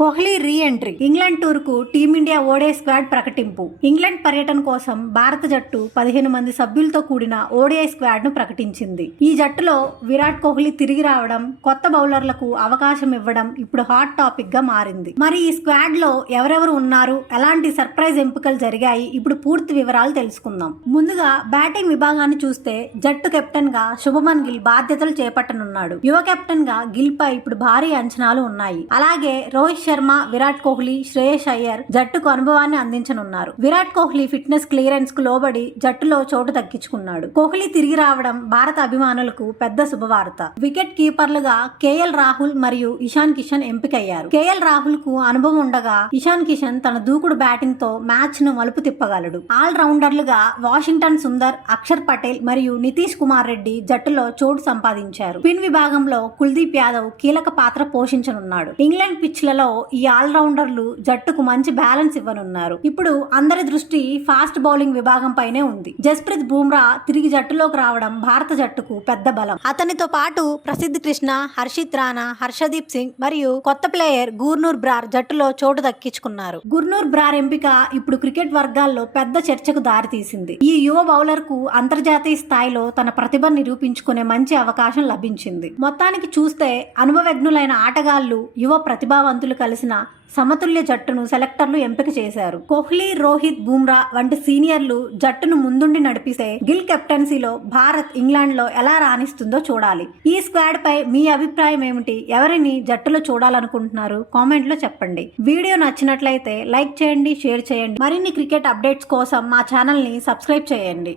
Kohli re entry. England tour కు team India ఓడే squad ప్రకటింపు. England పర్యటన కోసం భారత జట్టు 15 మంది సభ్యులతో కూడిన ఓడిఐ స్క్వాడ్ ను ప్రకటించింది. ఈ జట్టులో విరాట్ కోహ్లీ తిరిగి రావడం, కొత్త బౌలర్లకు అవకాశం ఇవ్వడం ఇప్పుడు హాట్ టాపిక్ గా మారింది. మరి ఈ స్క్వాడ్ లో ఎవరెవరు ఉన్నారు, ఎలాంటి సర్ప్రైజ్ ఎంపికలు జరిగాయి, ఇప్పుడు పూర్తి వివరాలు తెలుసుకుందాం. ముందుగా బ్యాటింగ్ విభాగాన్ని చూస్తే జట్టు కెప్టెన్ గా శుభమన్ గిల్ బాధ్యతలు చేపట్టనున్నాడు. యువ కెప్టెన్ గా గిల్ పై ఇప్పుడు భారీ అంచనాలు ఉన్నాయి. అలాగే రోహిత్ శర్మ, విరాట్ కోహ్లీ, శ్రేయస్ అయ్యర్ జట్టుకు అనుభవాన్ని అందించనున్నారు. విరాట్ కోహ్లీ ఫిట్నెస్ క్లియరెన్స్ కు లోబడి జట్టులో చోటు దక్కించుకున్నాడు. కోహ్లీ తిరిగి రావడం భారత అభిమానులకు పెద్ద శుభవార్త. వికెట్ కీపర్లుగా కేఎల్ రాహుల్ మరియు ఇషాన్ కిషన్ ఎంపికయ్యారు. కేఎల్ రాహుల్ కు అనుభవం ఉండగా ఇషాన్ కిషన్ తన దూకుడు బ్యాటింగ్ తో మ్యాచ్ ను మలుపు తిప్పగలడు. ఆల్ రౌండర్లుగా వాషింగ్టన్ సుందర్, అక్షర్ పటేల్ మరియు నితీష్ కుమార్ రెడ్డి జట్టులో చోటు సంపాదించారు. స్పిన్ విభాగంలో కుల్దీప్ యాదవ్ కీలక పాత్ర పోషించనున్నాడు. ఇంగ్లాండ్ పిచ్లలో ఈ ఆల్రౌండర్లు జట్టుకు మంచి బ్యాలెన్స్ ఇవ్వనున్నారు. ఇప్పుడు అందరి దృష్టి ఫాస్ట్ బౌలింగ్ విభాగం పైనే ఉంది. జస్ప్రీత్ బుమ్రా తిరిగి జట్టులోకి రావడం భారత జట్టుకు పెద్ద బలం. అతనితో పాటు ప్రసిద్ధ్ కృష్ణ, హర్షిత్ రాణా, హర్షదీప్ సింగ్ మరియు కొత్త ప్లేయర్ గుర్నూర్ బ్రార్ జట్టులో చోటు దక్కించుకున్నారు. గుర్నూర్ బ్రార్ ఎంపిక ఇప్పుడు క్రికెట్ వర్గాల్లో పెద్ద చర్చకు దారితీసింది. ఈ యువ బౌలర్ కు అంతర్జాతీయ స్థాయిలో తన ప్రతిభను నిరూపించుకునే మంచి అవకాశం లభించింది. మొత్తానికి చూస్తే అనుభవజ్ఞులైన ఆటగాళ్లు, యువ ప్రతిభావంతులు కలిసిన సమతుల్య జట్టును సెలెక్టర్లు ఎంపిక చేశారు. కోహ్లీ, రోహిత్, బుమ్రా వంటి సీనియర్లు జట్టును ముందుండి నడిపిస్తే గిల్ కెప్టెన్సీలో భారత్ ఇంగ్లాండ్ లో ఎలా రాణిస్తుందో చూడాలి. ఈ స్క్వాడ్ పై మీ అభిప్రాయం ఏమిటి? ఎవరిని జట్టులో చూడాలనుకుంటున్నారు? కామెంట్ లో చెప్పండి. వీడియో నచ్చినట్లయితే లైక్ చేయండి, షేర్ చేయండి. మరిన్ని క్రికెట్ అప్డేట్స్ కోసం మా ఛానల్ ని సబ్స్క్రైబ్ చేయండి.